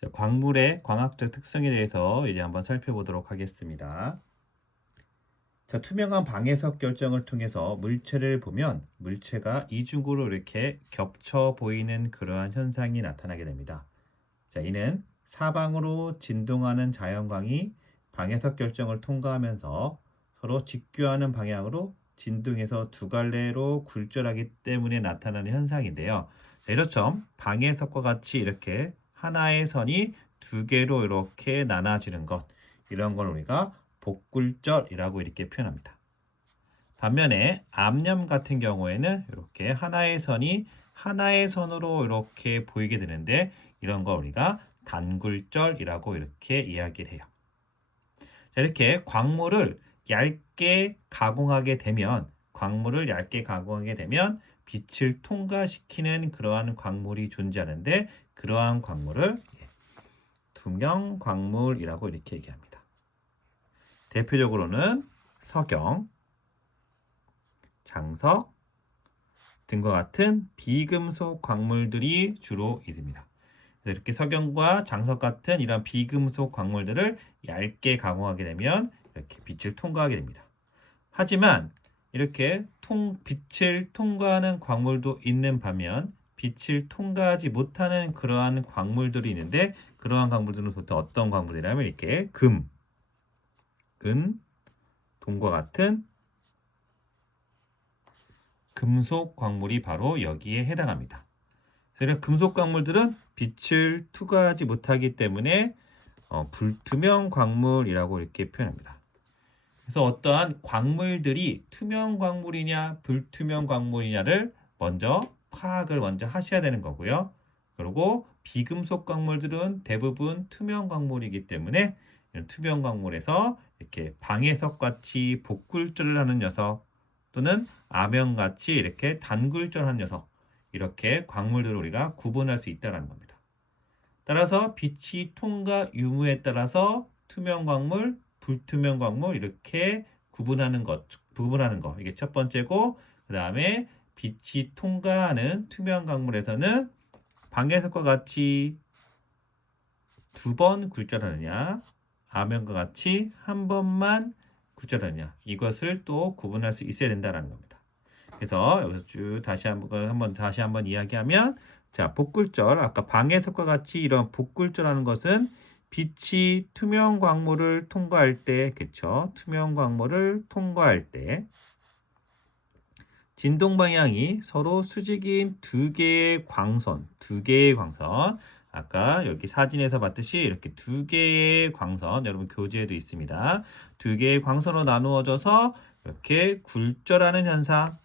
자, 광물의 광학적 특성에 대해서 이제 한번 살펴보도록 하겠습니다. 자, 투명한 방해석 결정을 통해서 물체를 보면 물체가 이중으로 이렇게 겹쳐 보이는 그러한 현상이 나타나게 됩니다. 자, 이는 사방으로 진동하는 자연광이 방해석 결정을 통과하면서 서로 직교하는 방향으로 진동해서 두 갈래로 굴절하기 때문에 나타나는 현상인데요. 자, 이처럼 방해석과 같이 이렇게 하나의 선이 두 개로 이렇게 나눠지는 것, 이런 걸 우리가 복굴절이라고 이렇게 표현합니다. 반면에 암염 같은 경우에는 이렇게 하나의 선이 하나의 선으로 이렇게 보이게 되는데, 이런 걸 우리가 단굴절이라고 이렇게 이야기를 해요. 자, 이렇게 광물을 얇게 가공하게 되면 빛을 통과시키는 그러한 광물이 존재하는데, 그러한 광물을 투명 광물이라고 이렇게 얘기합니다. 대표적으로는 석영, 장석 등과 같은 비금속 광물들이 주로 있습니다. 이렇게 석영과 장석 같은 이런 비금속 광물들을 얇게 가공하게 되면 이렇게 빛을 통과하게 됩니다. 하지만 이렇게 빛을 통과하는 광물도 있는 반면 빛을 통과하지 못하는 그러한 광물들이 있는데, 그러한 광물들은 보통 어떤 광물이냐면 이렇게 금, 은, 동과 같은 금속 광물이 바로 여기에 해당합니다. 그래서 금속 광물들은 빛을 투과하지 못하기 때문에 불투명 광물이라고 이렇게 표현합니다. 그래서 어떠한 광물들이 투명 광물이냐 불투명 광물이냐를 파악을 먼저 하셔야 되는 거고요. 그리고 비금속 광물들은 대부분 투명 광물이기 때문에 이런 투명 광물에서 이렇게 방해석 같이 복굴절을 하는 녀석, 또는 암염같이 이렇게 단굴절한 녀석, 이렇게 광물들을 우리가 구분할 수 있다는 겁니다. 따라서 빛이 통과 유무에 따라서 투명 광물, 불투명 광물 이렇게 구분하는 거. 이게 첫 번째고, 그 다음에 빛이 통과하는 투명 광물에서는 방해석과 같이 두 번 굴절하느냐, 암염과 같이 한 번만 굴절하느냐, 이것을 또 구분할 수 있어야 된다는 겁니다. 그래서 여기서 쭉 다시 한번 이야기하면, 자, 복굴절, 아까 방해석과 같이 이런 복굴절하는 것은 빛이 투명 광물을 통과할 때, 그쵸? 투명 광물을 통과할 때 진동 방향이 서로 수직인 두 개의 광선, 아까 여기 사진에서 봤듯이 이렇게 두 개의 광선, 여러분 교재에도 있습니다. 두 개의 광선으로 나누어져서 이렇게 굴절하는 현상.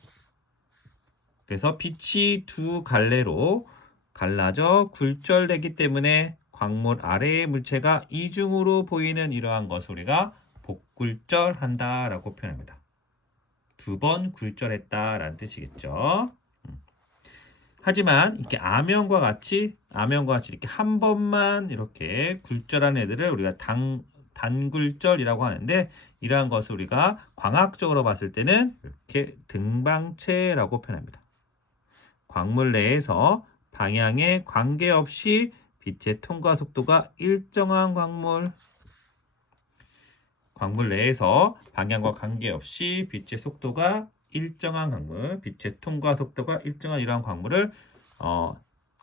그래서 빛이 두 갈래로 갈라져 굴절되기 때문에 광물 아래의 물체가 이중으로 보이는 이러한 것을 우리가 복굴절한다라고 표현합니다. 두 번 굴절했다라는 뜻이겠죠. 하지만 이렇게 암염과 같이 이렇게 한 번만 이렇게 굴절한 애들을 우리가 단굴절이라고 하는데, 이러한 것을 우리가 광학적으로 봤을 때는 이렇게 등방체라고 표현합니다. 광물 내에서 방향에 관계없이 빛의 통과 속도가 일정한 광물 내에서 방향과 관계없이 빛의 속도가 일정한 빛의 통과 속도가 일정한 이러한 광물을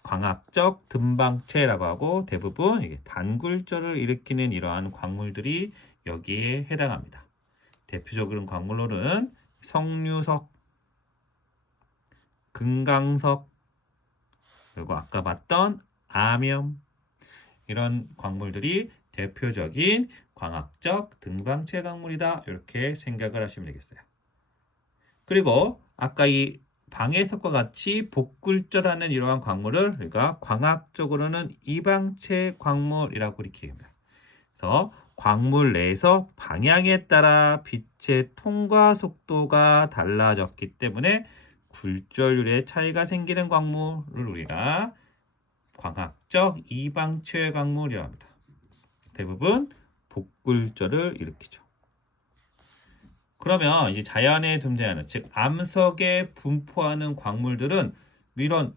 광학적 등방체라고 하고, 대부분 이게 단굴절을 일으키는 이러한 광물들이 여기에 해당합니다. 대표적인 광물로는 석류석, 금강석, 그리고 아까 봤던 암염, 이런 광물들이 대표적인 광학적 등방체 광물이다, 이렇게 생각을 하시면 되겠어요. 그리고 아까 이 방해석과 같이 복굴절하는 이러한 광물을 우리가 광학적으로는 이방체 광물이라고 이렇게 합니다. 그래서 광물 내에서 방향에 따라 빛의 통과 속도가 달라졌기 때문에 굴절률의 차이가 생기는 광물을 우리가 광학적 이방체 광물이라고 합니다. 대부분 복굴절을 일으키죠. 그러면 이제 자연에 존재하는, 즉 암석에 분포하는 광물들은 이런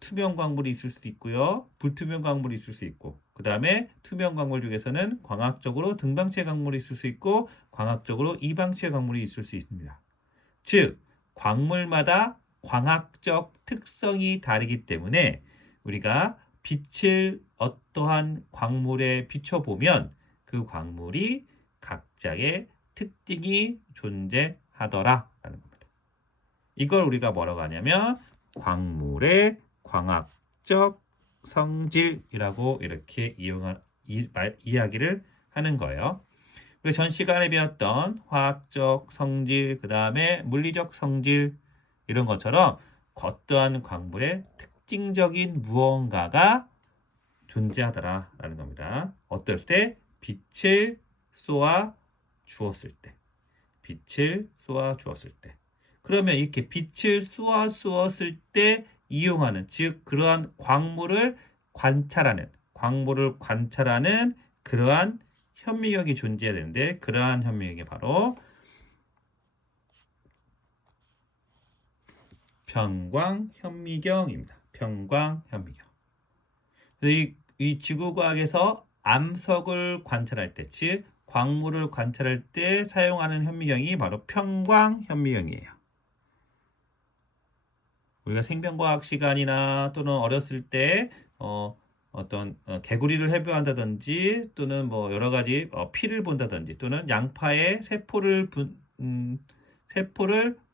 투명 광물이 있을 수도 있고요. 불투명 광물이 있을 수 있고, 그 다음에 투명 광물 중에서는 광학적으로 등방체 광물이 있을 수 있고, 광학적으로 이방체 광물이 있을 수 있습니다. 즉, 광물마다 광학적 특성이 다르기 때문에 우리가 빛을 어떠한 광물에 비춰보면 그 광물이 각자의 특징이 존재하더라라는 겁니다. 이걸 우리가 뭐라고 하냐면 광물의 광학적 성질이라고 이렇게 이야기를 하는 거예요. 그리고 전 시간에 배웠던 화학적 성질, 그 다음에 물리적 성질 이런 것처럼 어떠한 광물의 특징적인 무언가가 존재하더라라는 겁니다. 어떨 때? 빛을 쏘아 주었을 때. 빛을 쏘아 주었을 때. 그러면 이렇게 빛을 쏘아 주었을 때 이용하는, 즉 그러한 광물을 관찰하는 그러한 현미경이 존재해야 되는데, 그러한 현미경이 바로 편광현미경입니다. 편광현미경. 이 지구과학에서 암석을 관찰할 때, 즉 광물을 관찰할 때 사용하는 현미경이 바로 편광현미경이에요. 우리가 생명과학 시간이나 또는 어렸을 때 어떤 개구리를 해부한다든지 또는 뭐 여러 가지 피를 본다든지 또는 양파의 세포를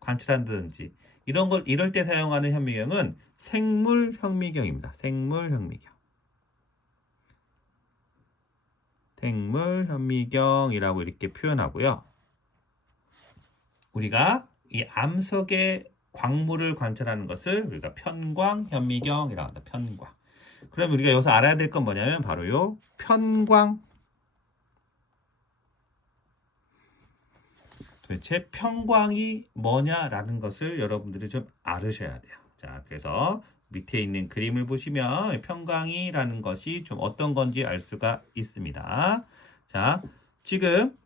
관찰한다든지 이럴 때 사용하는 현미경은 생물현미경입니다. 생물현미경이라고 이렇게 표현하고요. 우리가 이 암석의 광물을 관찰하는 것을 우리가 편광현미경이라고 한다. 편광. 그럼 우리가 여기서 알아야 될 건 뭐냐면 바로 요 편광. 도대체 편광이 뭐냐라는 것을 여러분들이 좀 알으셔야 돼요. 자, 그래서 밑에 있는 그림을 보시면 편광이라는 것이 좀 어떤 건지 알 수가 있습니다. 자, 지금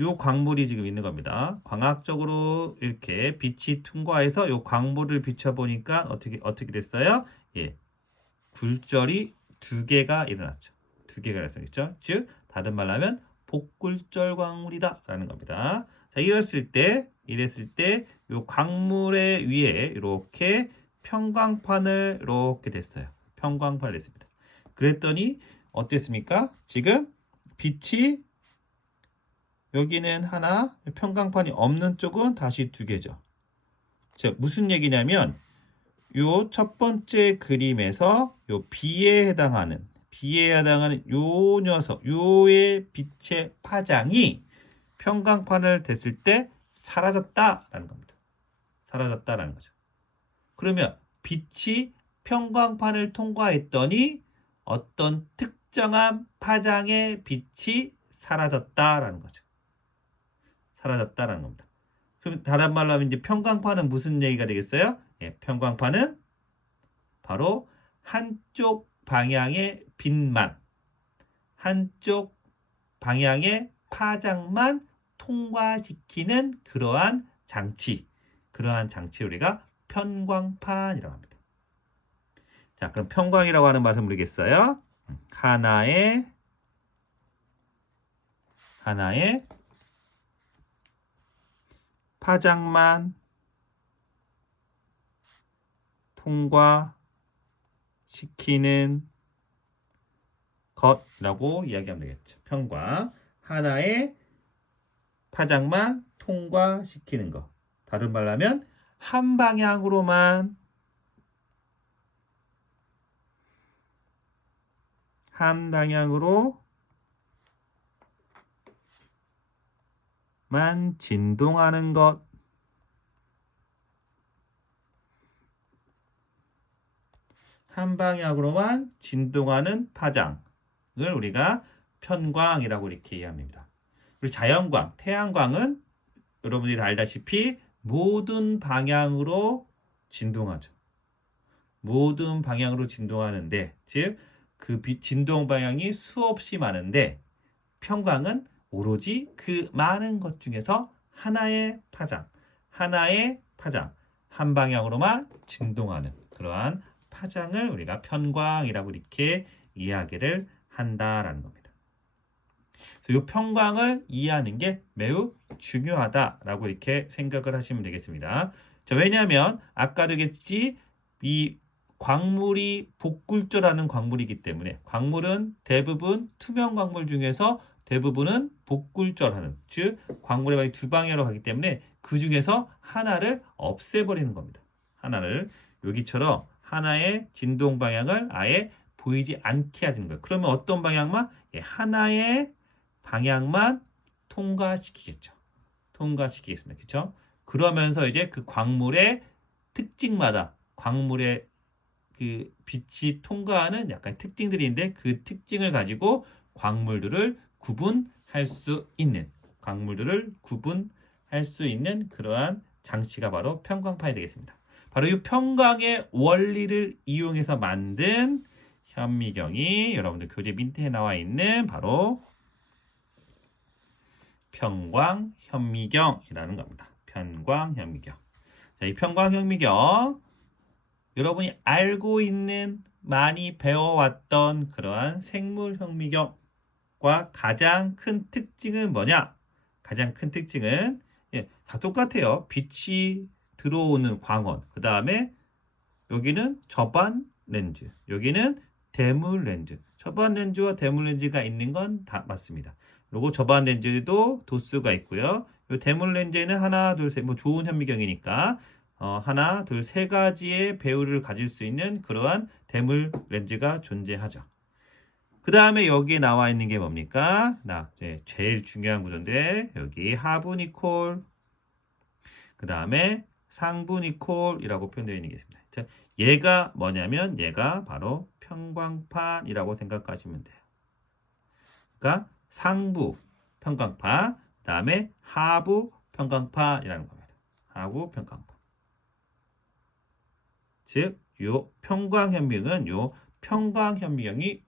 요 광물이 지금 있는 겁니다. 광학적으로 이렇게 빛이 통과해서 요 광물을 비춰보니까 어떻게 됐어요? 예, 굴절이 두 개가 일어났죠. 두 개가 일어났죠. 즉, 다른 말로 하면 복굴절 광물이다라는 겁니다. 자, 이랬을 때 요 광물의 위에 이렇게 편광판을 이렇게 됐어요. 편광판을 냈습니다. 그랬더니 어땠습니까? 지금 빛이 여기는 하나, 편광판이 없는 쪽은 다시 두 개죠. 자, 무슨 얘기냐면 요 첫 번째 그림에서 요 B에 해당하는 요 녀석, 요의 빛의 파장이 편광판을 댔을 때 사라졌다라는 겁니다. 사라졌다라는 거죠. 그러면 빛이 편광판을 통과했더니 어떤 특정한 파장의 빛이 사라졌다라는 거죠. 사라졌다라는 겁니다. 그럼 다른 말로 하면 이제 편광판은 무슨 얘기가 되겠어요? 예, 편광판은 바로 한쪽 방향의 빛만, 한쪽 방향의 파장만 통과시키는 그러한 장치를 우리가 편광판이라고 합니다. 자, 그럼 편광이라고 하는 맛을 모르겠어요? 하나의 파장만 통과시키는 것라고 이야기하면 되겠죠. 편광. 하나의 파장만 통과시키는 것. 다른 말로 하면 한 방향으로만 진동하는 것. 한 방향으로만 진동하는 파장을 우리가 편광이라고 이렇게 이해합니다. 그리고 자연광, 태양광은 여러분들이 알다시피 모든 방향으로 진동하죠. 모든 방향으로 진동하는데, 즉 그 진동 방향이 수없이 많은데 편광은 오로지 그 많은 것 중에서 하나의 파장, 한 방향으로만 진동하는 그러한 파장을 우리가 편광이라고 이렇게 이야기를 한다라는 겁니다. 그래서 이 편광을 이해하는 게 매우 중요하다라고 이렇게 생각을 하시면 되겠습니다. 자, 왜냐하면 아까도 얘기했지 이 광물이 복굴조라는 광물이기 때문에 광물은 대부분 투명 광물 중에서 대부분은 복굴조라는 즉 광물의 방이 두 방향으로 가기 때문에 그 중에서 하나를 없애버리는 겁니다. 하나를 여기처럼 하나의 진동 방향을 아예 보이지 않게 하는 거예요. 그러면 어떤 방향만? 예, 하나의 방향만 통과시키겠죠. 통과시키겠습니다. 그렇죠? 그러면서 이제 그 광물의 특징마다 광물의 그 빛이 통과하는 약간 특징들이 있는데 그 특징을 가지고 광물들을 구분할 수 있는 그러한 장치가 바로 편광판이 되겠습니다. 바로 이 편광의 원리를 이용해서 만든 현미경이 여러분들 교재 밑에 나와 있는 바로 편광현미경이라는 겁니다. 편광현미경. 자, 이 편광현미경 여러분이 알고 있는 많이 배워왔던 그러한 생물현미경과 가장 큰 특징은 뭐냐? 가장 큰 특징은 다 똑같아요. 빛이 들어오는 광원. 그 다음에 여기는 저반 렌즈. 여기는 대물 렌즈. 저반 렌즈와 대물 렌즈가 있는 건 다 맞습니다. 그리고 저반 렌즈도 도수가 있고요. 이 대물 렌즈에는 하나, 둘, 셋, 뭐 좋은 현미경이니까 하나, 둘, 세 가지의 배율을 가질 수 있는 그러한 대물 렌즈가 존재하죠. 그 다음에 여기에 나와 있는 게 뭡니까? 제일 중요한 구조인데 여기 하부 니콜, 그 다음에 상부 니콜이라고 표현되어 있는 게 있습니다. 자, 얘가 뭐냐면 얘가 바로 편광판이라고 생각하시면 돼요. 그러니까 상부 편광판, 그 다음에 하부 편광판이라는 겁니다. 하부 편광판. 즉, 요 편광현미경은 요 편광현미경이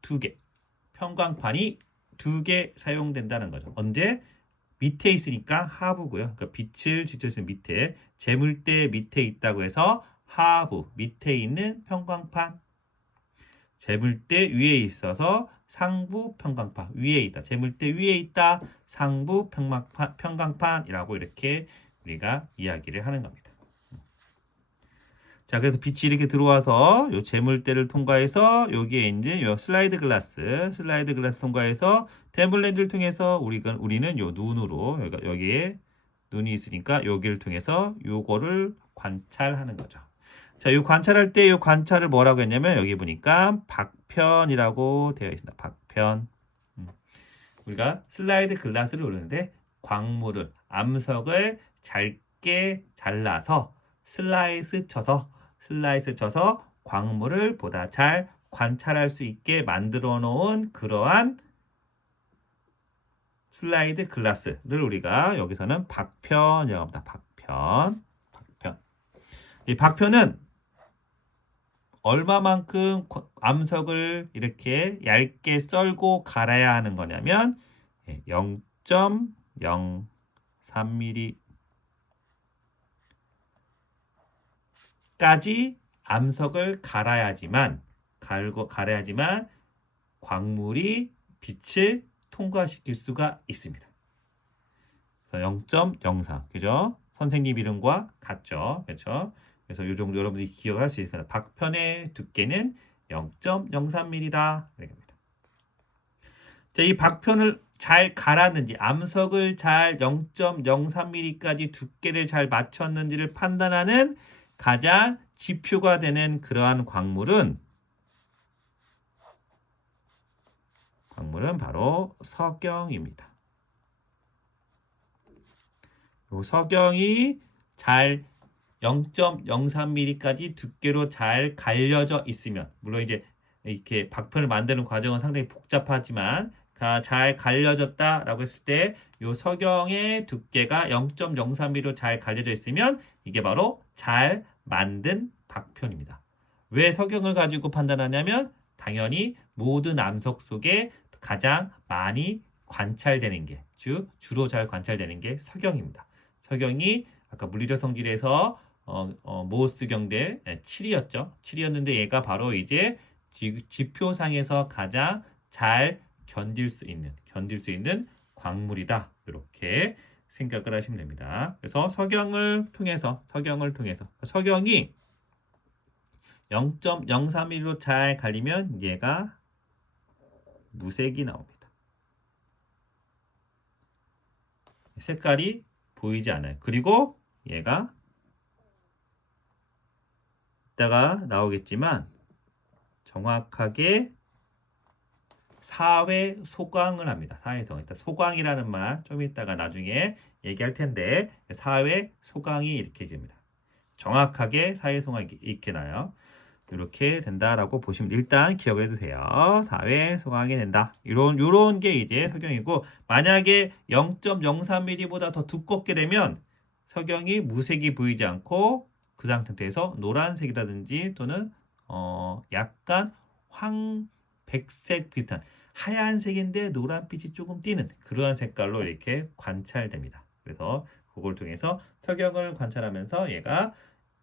두 개, 편광판이 두 개 사용된다는 거죠. 언제? 밑에 있으니까 하부고요. 그러니까 빛을 지켜주는 밑에, 재물대 밑에 있다고 해서 하부, 밑에 있는 편광판. 재물대 위에 있어서 상부 편광판 위에 있다. 재물대 위에 있다. 상부 편광판이라고 이렇게 우리가 이야기를 하는 겁니다. 자, 그래서 빛이 이렇게 들어와서 요 재물대를 통과해서 여기에 있는 요 슬라이드 글라스 통과해서 대물 렌즈를 통해서 우리는 요 눈으로 여기에 눈이 있으니까 여기를 통해서 요거를 관찰하는 거죠. 자, 요 관찰할 때 요 관찰을 뭐라고 했냐면 여기 보니까 박편이라고 되어 있습니다. 박편. 우리가 슬라이드 글라스를 오르는데 광물을 암석을 잘게 잘라서 슬라이스 쳐서 광물을 보다 잘 관찰할 수 있게 만들어 놓은 그러한 슬라이드 글라스를 우리가 여기서는 박편이라고 합니다. 박편. 이 박편은 얼마만큼 암석을 이렇게 얇게 썰고 갈아야 하는 거냐면 0.03mm 까지 암석을 갈아야지만 광물이 빛을 통과시킬 수가 있습니다. 그래서 0.03 그죠? 선생님 이름과 같죠, 그렇죠? 그래서 이 정도 여러분들이 기억을 할 수 있습니다. 박편의 두께는 0.03mm다. 이렇게입니다. 자, 이 박편을 잘 갈았는지 암석을 잘 0.03mm까지 두께를 잘 맞췄는지를 판단하는 가장 지표가 되는 그러한 광물은 바로 석영입니다. 이 석영이 잘 0.03mm까지 두께로 잘 갈려져 있으면, 물론 이제 이렇게 박편을 만드는 과정은 상당히 복잡하지만 잘 갈려졌다라고 했을 때 이 석영의 두께가 0.03mm로 잘 갈려져 있으면 이게 바로 잘 만든 박편입니다. 왜 석영을 가지고 판단하냐면 당연히 모든 암석 속에 가장 많이 관찰되는 게, 주로 잘 관찰되는 게 석영입니다. 석영이 아까 물리적 성질에서 모스 경대 7이었죠. 7이었는데 얘가 바로 이제 지표상에서 가장 잘 견딜 수 있는 광물이다. 이렇게 생각을 하시면 됩니다. 그래서 석영이 0.031로 잘 갈리면 얘가 무색이 나옵니다. 색깔이 보이지 않아요. 그리고 얘가 이따가 나오겠지만 정확하게 사회 소광을 합니다. 사회성. 일단 소광이라는 말 좀 이따가 나중에 얘기할 텐데 사회 소광이 이렇게 됩니다. 정확하게 사회 소광이 이렇게 나요. 이렇게 된다라고 보시면 일단 기억을 해두세요. 사회 소광이 된다. 요런 게 이제 석영이고 만약에 0.03mm보다 더 두껍게 되면 석영이 무색이 보이지 않고 그 상태에서 노란색이라든지 또는 약간 백색 비슷한 하얀색인데 노란빛이 조금 띄는 그러한 색깔로 이렇게 관찰됩니다. 그래서 그걸 통해서 석영을 관찰하면서 얘가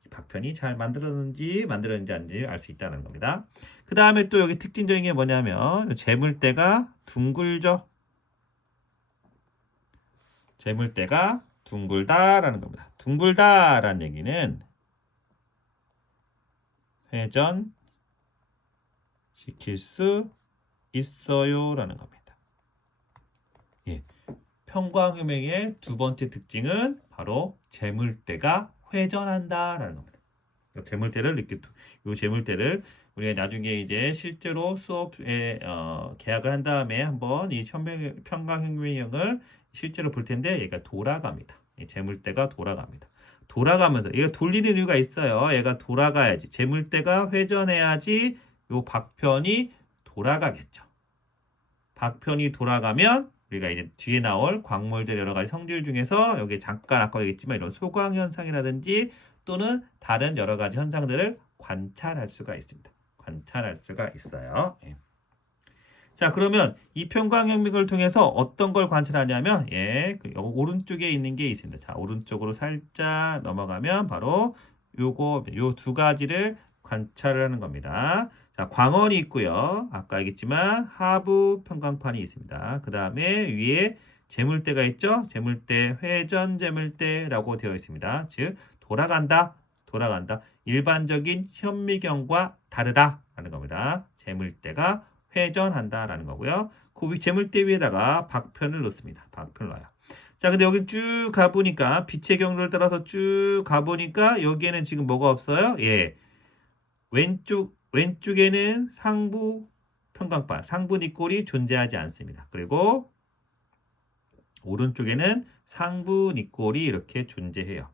박편이 잘 만들어졌는지 아닌지 알 수 있다는 겁니다. 그 다음에 또 여기 특징적인 게 뭐냐면 재물대가 둥글죠. 재물대가 둥글다라는 겁니다. 둥글다라는 얘기는 회전 시킬 수 있어요라는 겁니다. 예. 평광음행의 두 번째 특징은 바로 재물대가 회전한다라는 겁니다. 이 재물대를 우리가 나중에 이제 실제로 수업에 계약을 한 다음에 한번 이 평광음행을 실제로 볼 텐데 얘가 돌아갑니다. 이 재물대가 돌아갑니다. 돌아가면서 얘가 돌리는 이유가 있어요. 얘가 돌아가야지 재물대가 회전해야지 요 박편이 돌아가겠죠. 박편이 돌아가면 우리가 이제 뒤에 나올 광물들 여러 가지 성질 중에서 여기 잠깐 아까 얘기했지만 이런 소광 현상이라든지 또는 다른 여러 가지 현상들을 관찰할 수가 있습니다. 관찰할 수가 있어요. 예. 자, 그러면 이 평광현미경을 통해서 어떤 걸 관찰하냐면 그 오른쪽에 있는 게 있습니다. 자, 오른쪽으로 살짝 넘어가면 바로 요 두 가지를 관찰을 하는 겁니다. 자, 광원이 있고요. 아까 얘기했지만 하부 평광판이 있습니다. 그 다음에 위에 재물대가 있죠. 재물대, 회전 재물대라고 되어 있습니다. 즉 돌아간다. 일반적인 현미경과 다르다라는 겁니다. 재물대가 회전한다라는 거고요. 그 재물대 위에다가 박편을 놓습니다. 박편을 놔요. 자, 근데 여기 쭉 가보니까 빛의 경로를 따라서 쭉 가보니까 여기에는 지금 뭐가 없어요? 예, 왼쪽에는 상부 평광판, 상부 니꼴이 존재하지 않습니다. 그리고 오른쪽에는 상부 니꼴이 이렇게 존재해요.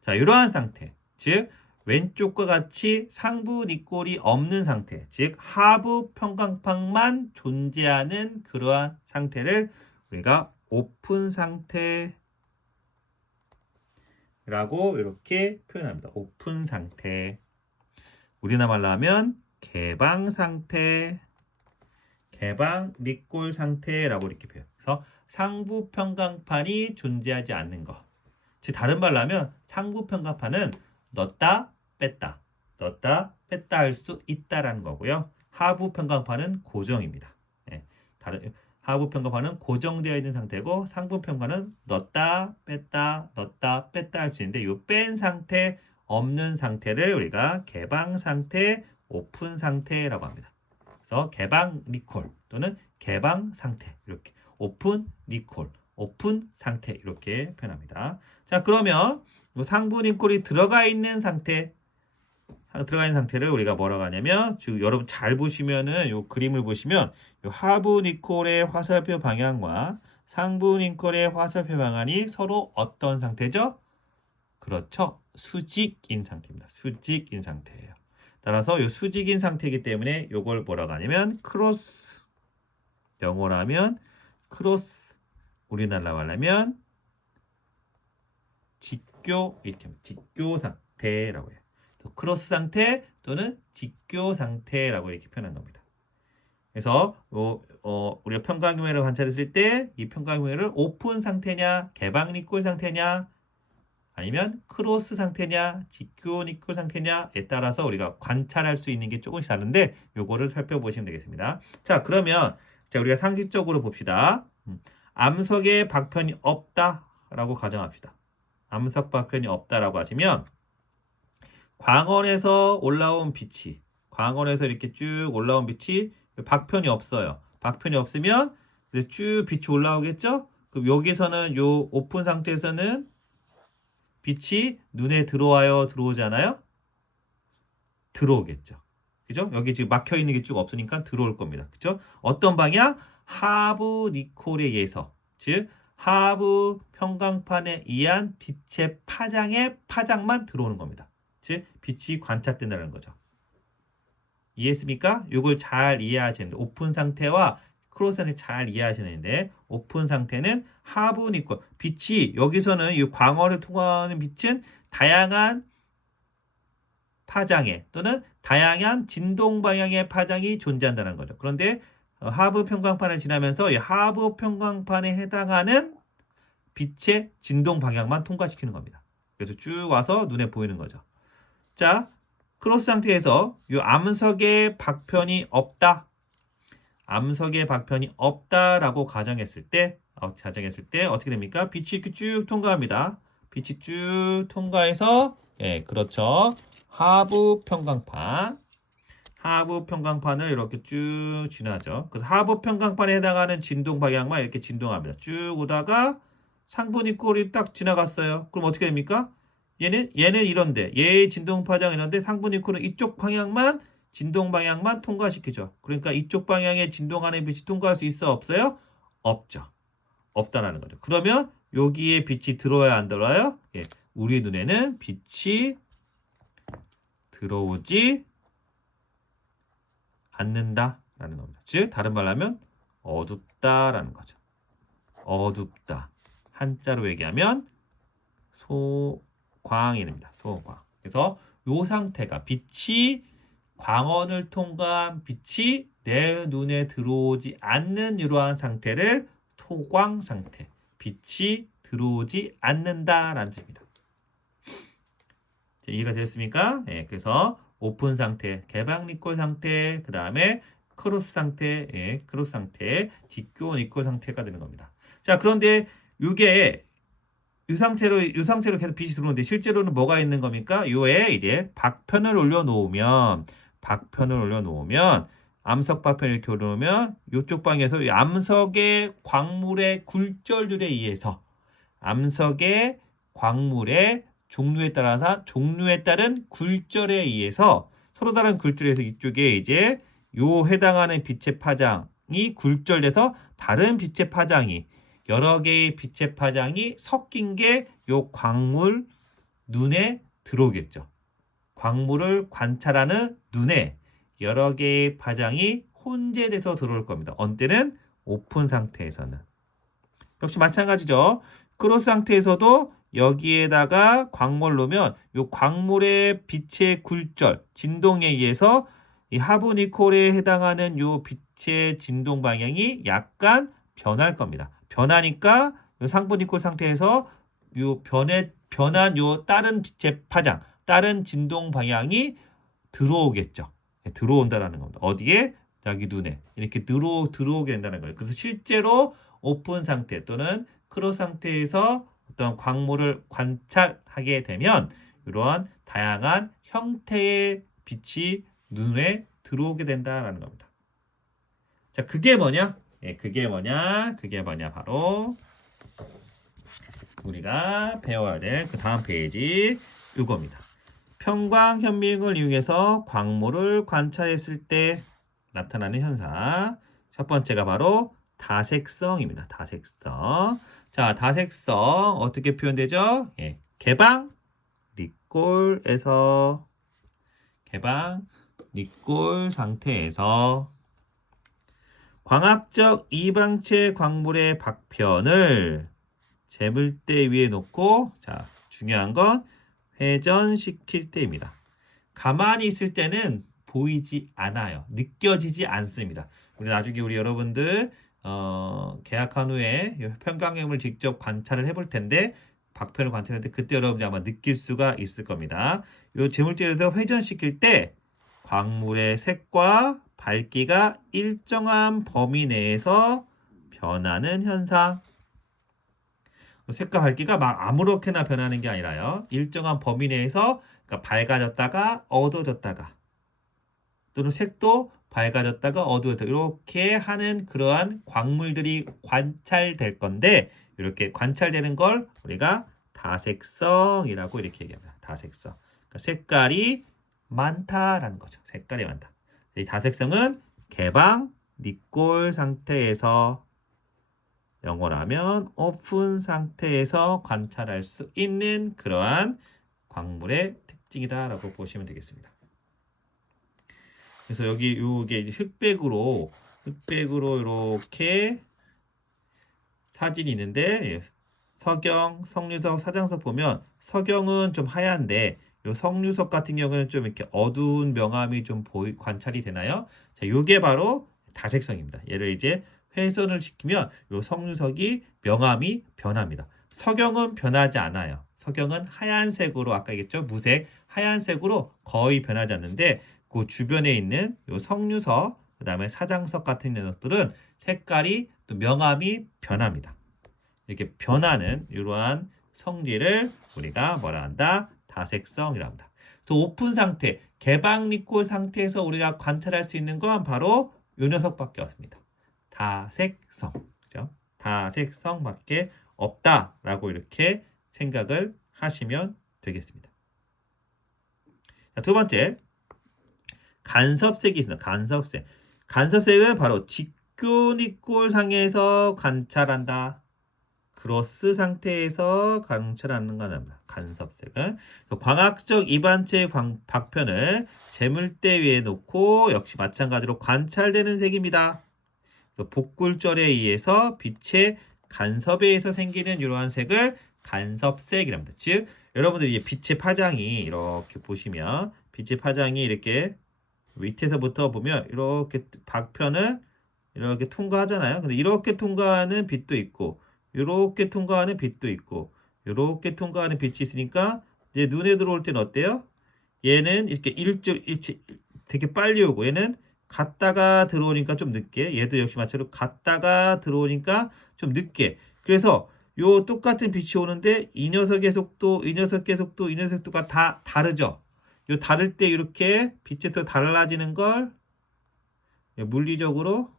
자, 이러한 상태, 즉 왼쪽과 같이 상부 니꼴이 없는 상태, 즉 하부 평광판만 존재하는 그러한 상태를 우리가 오픈 상태라고 이렇게 표현합니다. 오픈 상태. 우리나라 말로 하면 개방 상태, 개방 니꼴 상태라고 이렇게 표현해서 상부 평광판이 존재하지 않는 것. 즉 다른 말로 하면 상부 평광판은 넣었다 뺐다 할 수 있다라는 거고요. 하부 평광판은 고정입니다. 예, 하부 평광판은 고정되어 있는 상태고 상부 평광은 넣었다 뺐다 할 수 있는데 이 뺀 상태 없는 상태를 우리가 개방 상태, 오픈 상태라고 합니다. 그래서 개방 니콜 또는 개방 상태 이렇게 오픈 니콜, 오픈 상태 이렇게 표현합니다. 자, 그러면 상부 니콜이 들어가 있는 상태를 우리가 뭐라고 하냐면 지금 여러분 잘 보시면은 이 그림을 보시면 이 하부 니콜의 화살표 방향과 상부 니콜의 화살표 방향이 서로 어떤 상태죠? 그렇죠. 수직인 상태입니다. 수직인 상태예요. 따라서 이 수직인 상태이기 때문에 이걸 뭐라고 하냐면 크로스, 영어로 하면 크로스, 우리나라로 하려면 직교, 이렇게 하면 직교 상태라고 해요. 크로스 상태 또는 직교 상태라고 이렇게 표현한 겁니다. 그래서 우리가 평광유해를 관찰했을 때 이 평광유해를 오픈 상태냐 개방 니꼴 상태냐 아니면 크로스 상태냐, 직교 니콜 상태냐에 따라서 우리가 관찰할 수 있는 게 조금씩 다른데 요거를 살펴보시면 되겠습니다. 자, 그러면 자, 우리가 상식적으로 봅시다. 암석에 박편이 없다라고 가정합시다. 암석 박편이 없다라고 하시면 광원에서 올라온 빛이 광원에서 이렇게 쭉 올라온 빛이 박편이 없어요. 박편이 없으면 쭉 빛이 올라오겠죠? 그럼 여기서는 요 오픈 상태에서는 빛이 눈에 들어와요, 들어오잖아요? 들어오겠죠. 그죠? 여기 지금 막혀 있는 게 쭉 없으니까 들어올 겁니다. 그죠? 어떤 방향? 하부 니콜에 의해서, 즉 하부 평광판에 의한 빛의 파장의 파장만 들어오는 겁니다. 즉 빛이 관찰된다는 거죠. 이해했습니까? 이걸 잘 이해하시는데 오픈 상태와 크로스 상태 잘 이해하시는데 오픈 상태는 하부 니콜 빛이 여기서는 이 광원을 통하는 빛은 다양한 파장의 또는 다양한 진동 방향의 파장이 존재한다는 거죠. 그런데 하부 평광판을 지나면서 이 하부 평광판에 해당하는 빛의 진동 방향만 통과시키는 겁니다. 그래서 쭉 와서 눈에 보이는 거죠. 자, 크로스 상태에서 이 암석의 박편이 없다. 암석의 박편이 없다라고 가정했을 때 어떻게 됩니까? 빛이 이렇게 쭉 통과합니다. 빛이 쭉 통과해서 예, 그렇죠. 하부 평광판을 이렇게 쭉 지나죠. 그래서 하부 평광판에 해당하는 진동 방향만 이렇게 진동합니다. 쭉 오다가 상부 니콜이 딱 지나갔어요. 그럼 어떻게 됩니까? 얘는 이런데 얘의 진동 파장이 이런데 상부 니콜은 이쪽 방향만 진동 방향만 통과시키죠. 그러니까 이쪽 방향에 진동하는 빛이 통과할 수 있어 없어요? 없죠. 없다라는 거죠. 그러면 여기에 빛이 들어와야 안 들어와요? 예, 우리 눈에는 빛이 들어오지 않는다라는 겁니다. 즉 다른 말로 하면 어둡다라는 거죠. 어둡다. 한자로 얘기하면 소광입니다. 소광. 그래서 이 상태가 빛이 광원을 통과한 빛이 내 눈에 들어오지 않는 이러한 상태를 토광 상태. 빛이 들어오지 않는다라는 뜻입니다. 이해가 되셨습니까? 예, 그래서 오픈 상태, 개방 니콜 상태, 그 다음에 크로스 상태, 예, 크로스 상태, 직교 니콜 상태가 되는 겁니다. 자, 그런데 이게 이 상태로 계속 빛이 들어오는데 실제로는 뭐가 있는 겁니까? 요에 이제 박편을 올려놓으면 암석 박편을 이렇게 올려놓으면 이쪽 방에서 이 암석의 광물의 굴절률에 의해서 암석의 광물의 종류에 따른 굴절에 의해서 서로 다른 굴절에서 이쪽에 이제 요 해당하는 빛의 파장이 굴절돼서 다른 빛의 파장이 여러 개의 빛의 파장이 섞인 게 요 광물 눈에 들어오겠죠. 광물을 관찰하는 눈에 여러 개의 파장이 혼재돼서 들어올 겁니다. 언제는 오픈 상태에서는. 역시 마찬가지죠. 크로스 상태에서도 여기에다가 광물을 놓으면 이 광물의 빛의 굴절, 진동에 의해서 이 하부 니콜에 해당하는 이 빛의 진동 방향이 약간 변할 겁니다. 변하니까 이 상부 니콜 상태에서 이 변한 요 다른 빛의 파장, 다른 진동 방향이 들어오겠죠. 들어온다라는 겁니다. 어디에? 자기 눈에 이렇게 들어오게 된다는 거예요. 그래서 실제로 오픈 상태 또는 크로스 상태에서 어떤 광물을 관찰하게 되면 이러한 다양한 형태의 빛이 눈에 들어오게 된다라는 겁니다. 자, 그게 뭐냐? 예, 그게 뭐냐? 바로 우리가 배워야 될 그 다음 페이지 이겁니다. 평광현미경을 이용해서 광물을 관찰했을 때 나타나는 현상. 첫 번째가 바로 다색성입니다. 다색성. 자, 다색성 어떻게 표현되죠? 예, 개방 니콜 상태에서 광학적 이방체 광물의 박편을 재물대 위에 놓고 자, 중요한 건 회전시킬 때입니다. 가만히 있을 때는 보이지 않아요. 느껴지지 않습니다. 나중에 우리 여러분들 계약한 후에 평광염을 직접 관찰을 해볼 텐데 박편을 관찰할 때 그때 여러분들이 아마 느낄 수가 있을 겁니다. 요 재물질에서 회전시킬 때 광물의 색과 밝기가 일정한 범위 내에서 변하는 현상. 색과 밝기가 막 아무렇게나 변하는 게 아니라요. 일정한 범위 내에서 그러니까 밝아졌다가 어두워졌다가 또는 색도 밝아졌다가 어두워졌다 이렇게 하는 그러한 광물들이 관찰될 건데 이렇게 관찰되는 걸 우리가 다색성이라고 이렇게 얘기합니다. 다색성. 그러니까 색깔이 많다라는 거죠. 색깔이 많다. 이 다색성은 개방, 니꼴 상태에서 영어라면 오픈 상태에서 관찰할 수 있는 그러한 광물의 특징이다라고 보시면 되겠습니다. 그래서 여기 요게 이제 흑백으로 이렇게 사진이 있는데 서경, 성류석, 사장석 보면 서경은 좀 하얀데 요 성류석 같은 경우는 좀 이렇게 어두운 명암이 좀 관찰이 되나요? 자, 요게 바로 다색성입니다. 얘를 이제 훼손을 시키면 요 성류석이 명암이 변합니다. 서경은 변하지 않아요. 서경은 하얀색으로 아까 얘기했죠? 무색 하얀색으로 거의 변하지 않는데 그 주변에 있는 요 성류석 그다음에 사장석 같은 녀석들은 색깔이 또 명암이 변합니다. 이렇게 변하는 이러한 성질을 우리가 뭐라 한다? 다색성이라 합니다. 또 오픈 상태, 개방 니콜 상태에서 우리가 관찰할 수 있는 건 바로 요 녀석밖에 없습니다. 다색성. 그죠? 다색성밖에 없다라고 이렇게 생각을 하시면 되겠습니다. 자, 두 번째. 간섭색이 있습니다. 간섭색. 간섭색은 바로 직교니꼴 상에서 관찰한다. 크로스 상태에서 관찰하는 거랍니다. 간섭색은 광학적 이반체 박편을 재물대 위에 놓고 역시 마찬가지로 관찰되는 색입니다. 복굴절에 의해서 빛의 간섭에 의해서 생기는 이러한 색을 간섭색이랍니다. 즉 여러분들이 이제 빛의 파장이 이렇게 보시면 빛의 파장이 이렇게 밑에서부터 보면 이렇게 박편을 이렇게 통과하잖아요. 근데 이렇게 통과하는 빛도 있고 이렇게 통과하는 빛도 있고 이렇게 통과하는 빛이 있으니까 이제 눈에 들어올 때는 어때요? 얘는 이렇게 되게 빨리 오고 얘는 갔다가 들어오니까 좀 늦게 얘도 역시 마찬가지로 갔다가 들어오니까 좀 늦게 그래서 요 똑같은 빛이 오는데 이 녀석의 속도, 이 녀석의 속도, 이 녀석의 속도가 다 다르죠. 요 다를 때 이렇게 빛에서 달라지는 걸 물리적으로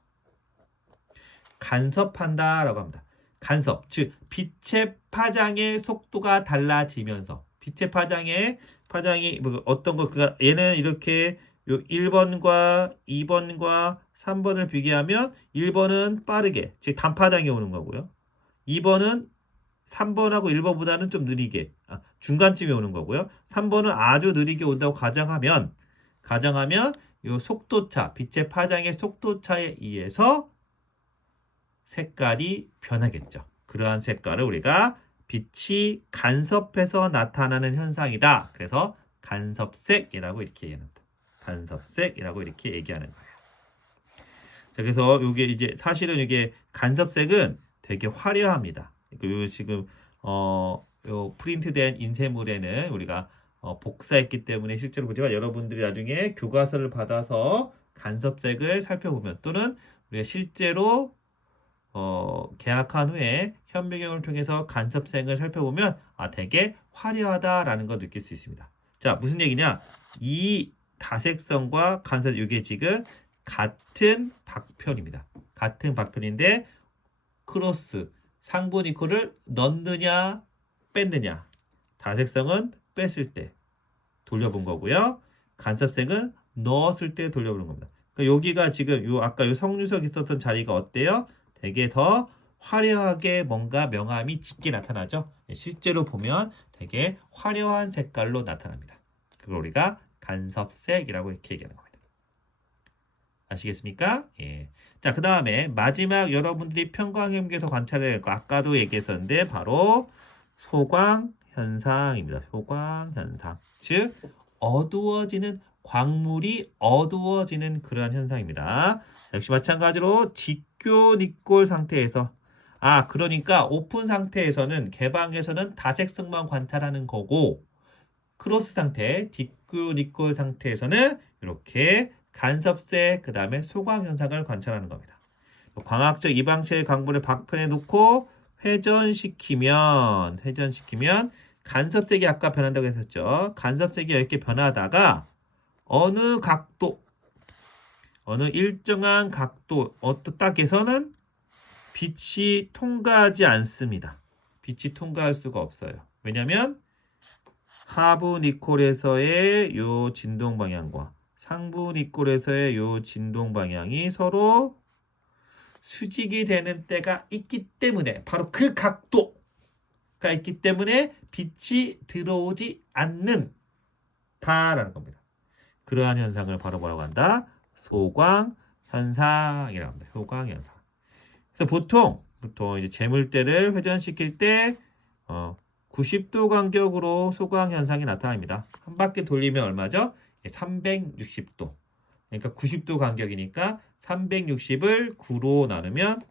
간섭한다라고 합니다. 간섭, 즉 빛의 파장의 속도가 달라지면서 빛의 파장이 뭐 어떤 거 그가 얘는 이렇게 요 1번과 2번과 3번을 비교하면 1번은 빠르게 즉 단파장이 오는 거고요. 2번은 3번하고 1번보다는 좀 느리게 중간쯤에 오는 거고요. 3번은 아주 느리게 온다고 가정하면 요 속도차, 빛의 파장의 속도차에 의해서 색깔이 변하겠죠. 그러한 색깔을 우리가 빛이 간섭해서 나타나는 현상이다. 그래서 간섭색이라고 이렇게 얘기합니다. 간섭색이라고 이렇게 얘기하는 거예요. 자, 그래서 이게 이제 사실은 이게 간섭색은 되게 화려합니다. 요 지금 요 프린트된 인쇄물에는 우리가 복사했기 때문에 실제로 보지만 여러분들이 나중에 교과서를 받아서 간섭색을 살펴보면 또는 우리가 실제로 계약한 후에 현미경을 통해서 간섭색을 살펴보면 되게 화려하다라는 걸 느낄 수 있습니다. 자, 무슨 얘기냐? 이 다색성과 간섭 이게 지금 같은 박편입니다. 같은 박편인데 크로스 상부 니콜을 넣느냐 뺐느냐. 다색성은 뺐을 때 돌려본 거고요. 간섭색은 넣었을 때 돌려보는 겁니다. 그러니까 여기가 지금 요 아까 요 성유석 있었던 자리가 어때요? 되게 더 화려하게 뭔가 명암이 짙게 나타나죠. 실제로 보면 되게 화려한 색깔로 나타납니다. 그걸 우리가 간섭색이라고 이렇게 얘기하는 겁니다. 아시겠습니까? 예. 자, 그 다음에 마지막 여러분들이 편광염계에서 관찰해야 될 거 아까도 얘기했었는데 바로 소광 현상입니다. 소광 현상. 즉 어두워지는 광물이 어두워지는 그러한 현상입니다. 역시 마찬가지로 직교 니꼴 상태에서 그러니까 오픈 상태에서는 개방에서는 다색성만 관찰하는 거고 크로스 상태, 뒷굴, 뒷굴 상태에서는 이렇게 간섭색, 그 다음에 소광 현상을 관찰하는 겁니다. 광학적 이방체의 광물을 박편에 놓고 회전시키면 간섭색이 아까 변한다고 했었죠. 간섭색이 이렇게 변하다가 어느 각도, 어느 일정한 각도, 딱 해서는 빛이 통과하지 않습니다. 빛이 통과할 수가 없어요. 왜냐하면 하부 니콜에서의 요 진동 방향과 상부 니콜에서의 요 진동 방향이 서로 수직이 되는 때가 있기 때문에 바로 그 각도가 있기 때문에 빛이 들어오지 않는다라는 겁니다. 그러한 현상을 바로 뭐라고 한다? 소광 현상이라고 합니다. 소광 현상. 그래서 보통 이제 재물대를 회전시킬 때 90도 간격으로 소광 현상이 나타납니다. 한 바퀴 돌리면 얼마죠? 360도. 그러니까 90도 간격이니까 360을 9로 나누면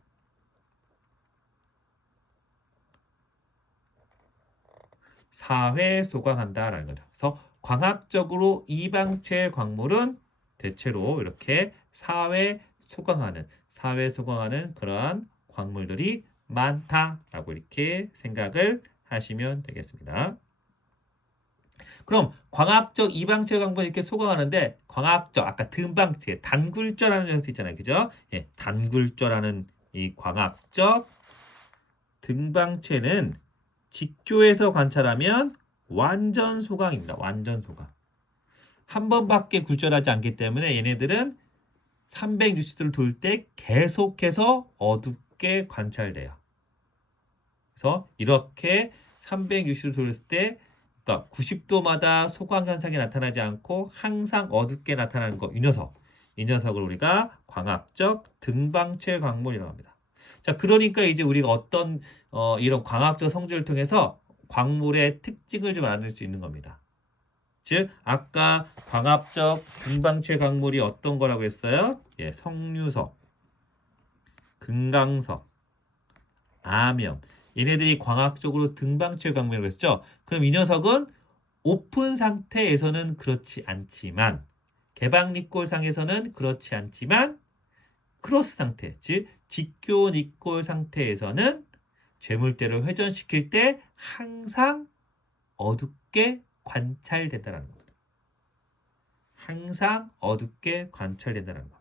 4회 소광한다라는 거죠. 그래서 광학적으로 이방체 광물은 대체로 이렇게 4회 소광하는 그러한 광물들이 많다라고 이렇게 생각을 하시면 되겠습니다. 그럼 광학적 이방체 광분 이렇게 소광하는데 광학적 아까 등방체 단굴절하는 녀석 있잖아요, 그죠? 예, 단굴절하는 이 광학적 등방체는 직교에서 관찰하면 완전 소광입니다. 완전 소광. 한 번밖에 굴절하지 않기 때문에 얘네들은 360도를 돌 때 계속해서 어둡게 관찰돼요. 그래서 이렇게 360도 돌렸을 때 그러니까 90도마다 소광 현상이 나타나지 않고 항상 어둡게 나타나는 거, 이 녀석을 우리가 광학적 등방체 광물이라고 합니다. 자, 그러니까 이제 우리가 어떤 이런 광학적 성질을 통해서 광물의 특징을 좀 알아낼 수 있는 겁니다. 즉, 아까 광학적 등방체 광물이 어떤 거라고 했어요? 예, 석류석, 금강석, 암염. 얘네들이 광학적으로 등방체 광물이라고 했죠. 그럼 이 녀석은 오픈 상태에서는 그렇지 않지만 개방 니콜상에서는 그렇지 않지만 크로스 상태, 즉 직교 니콜 상태에서는 죄물대를 회전시킬 때 항상 어둡게 관찰된다는 겁니다. 항상 어둡게 관찰된다는 겁니다.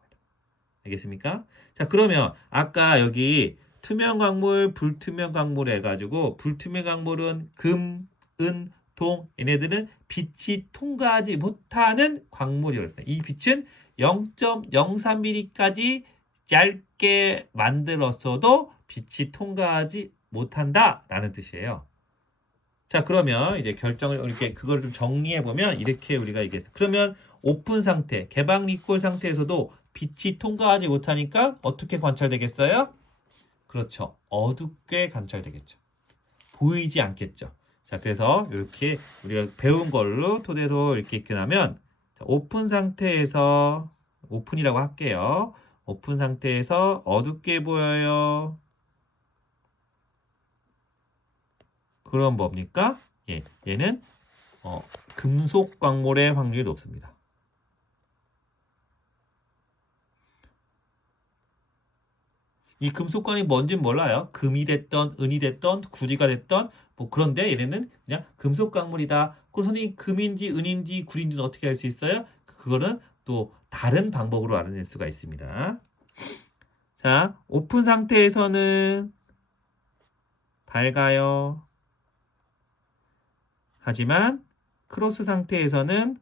알겠습니까? 자, 그러면 아까 여기 투명 광물, 불투명 광물 해가지고 불투명 광물은 금, 은, 동 얘네들은 빛이 통과하지 못하는 광물이라고 합니다. 이 빛은 0.03mm까지 얇게 만들었어도 빛이 통과하지 못한다라는 뜻이에요. 자, 그러면 이제 결정을 이렇게 그걸 좀 정리해 보면 이렇게 우리가 얘기했어요. 그러면 오픈 상태, 개방 니콜 상태에서도 빛이 통과하지 못하니까 어떻게 관찰되겠어요? 그렇죠. 어둡게 관찰되겠죠. 보이지 않겠죠. 자, 그래서 이렇게 우리가 배운 걸로 토대로 이렇게 끝나면 오픈 상태에서 오픈이라고 할게요. 오픈 상태에서 어둡게 보여요. 그럼 뭡니까? 예, 얘는 금속 광물의 확률이 높습니다. 이 금속광이 뭔지는 몰라요. 금이 됐던, 은이 됐던, 구리가 됐던, 뭐 그런데 얘네는 그냥 금속 광물이다. 그럼 선생님 금인지, 은인지, 구리인지는 어떻게 알 수 있어요? 그거는 또 다른 방법으로 알아낼 수가 있습니다. 자, 오픈 상태에서는 밝아요. 하지만 크로스 상태에서는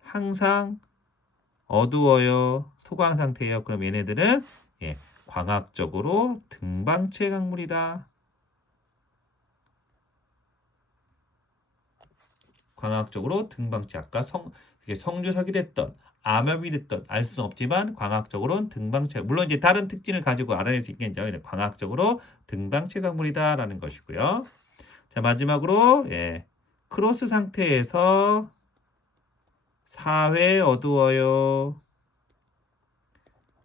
항상 어두워요. 소광 상태예요. 그럼 얘네들은 예, 광학적으로 등방체 광물이다. 광학적으로 등방체. 아까 성주석이 됐던 암염이 됐던 알 수는 없지만 광학적으로는 등방체. 물론 이제 다른 특징을 가지고 알아낼 수 있겠죠. 광학적으로 등방체 광물이다라는 것이고요. 자, 마지막으로 예, 크로스 상태에서 4회 어두워요.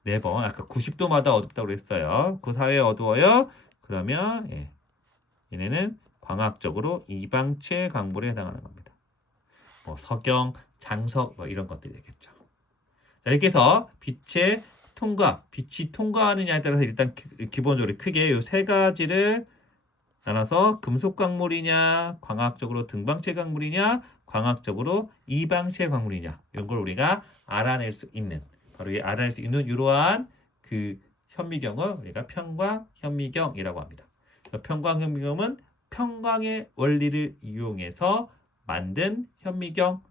4번. 아까 90도마다 어둡다고 그랬어요. 그 4회 어두워요. 그러면 얘네는 광학적으로 이방체 광물에 해당하는 겁니다. 뭐 석영, 장석 뭐 이런 것들이 되겠죠. 자, 이렇게 해서 빛의 통과, 빛이 통과하느냐에 따라서 일단 기본적으로 크게 이 세 가지를 나눠서 금속 광물이냐, 광학적으로 등방체 광물이냐, 광학적으로 이방체 광물이냐 이런 걸 우리가 알아낼 수 있는 바로 이 알아낼 수 있는 이러한 그 현미경을 우리가 평광 현미경이라고 합니다. 평광 현미경은 평광의 원리를 이용해서 만든 현미경.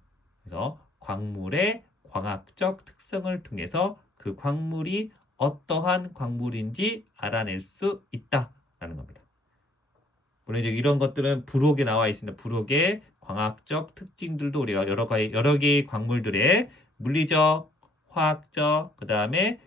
그래서 광물의 광학적 특성을 통해서 그 광물이 어떠한 광물인지 알아낼 수 있다라는 겁니다. 물론 이제 이런 것들은 부록에 나와 있습니다. 부록의 광학적 특징들도 우리가 여러 개의 광물들의 물리적, 화학적, 그 다음에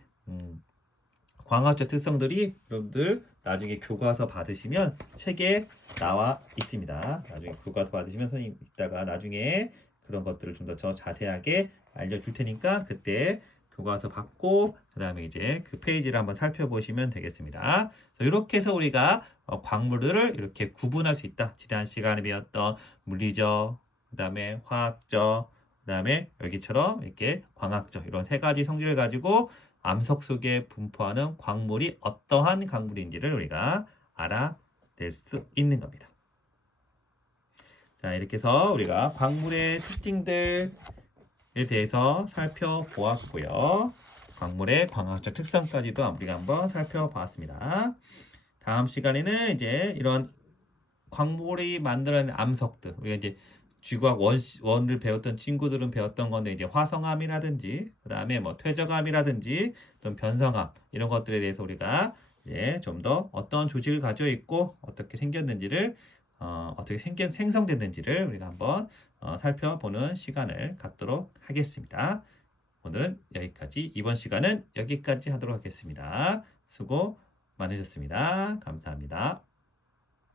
광학적 특성들이 여러분들 나중에 교과서 받으시면 책에 나와 있습니다. 나중에 교과서 받으시면 선생님 이따가 나중에 그런 것들을 좀 더 자세하게 알려줄 테니까 그때 교과서 받고 그 다음에 이제 그 페이지를 한번 살펴보시면 되겠습니다. 이렇게 해서 우리가 광물들을 이렇게 구분할 수 있다. 지난 시간에 배웠던 물리적, 그 다음에 화학적, 그 다음에 여기처럼 이렇게 광학적 이런 세 가지 성질을 가지고 암석 속에 분포하는 광물이 어떠한 광물인지를 우리가 알아낼 수 있는 겁니다. 자, 이렇게 해서 우리가 광물의 특징들에 대해서 살펴보았고요. 광물의 광학적 특성까지도 우리가 한번 살펴봤습니다. 다음 시간에는 이제 이런 광물이 만들어낸 암석들, 우리가 이제 쥐과학 원을 배웠던 친구들은 배웠던 건데 이제 화성암이라든지 그 다음에 뭐 퇴적암이라든지 또 변성암 이런 것들에 대해서 우리가 이제 좀 더 어떤 조직을 가지고 있고 어떻게 생겼는지를 어떻게 생성됐는지를 우리가 한번 살펴보는 시간을 갖도록 하겠습니다. 오늘은 여기까지, 이번 시간은 여기까지 하도록 하겠습니다. 수고 많으셨습니다. 감사합니다.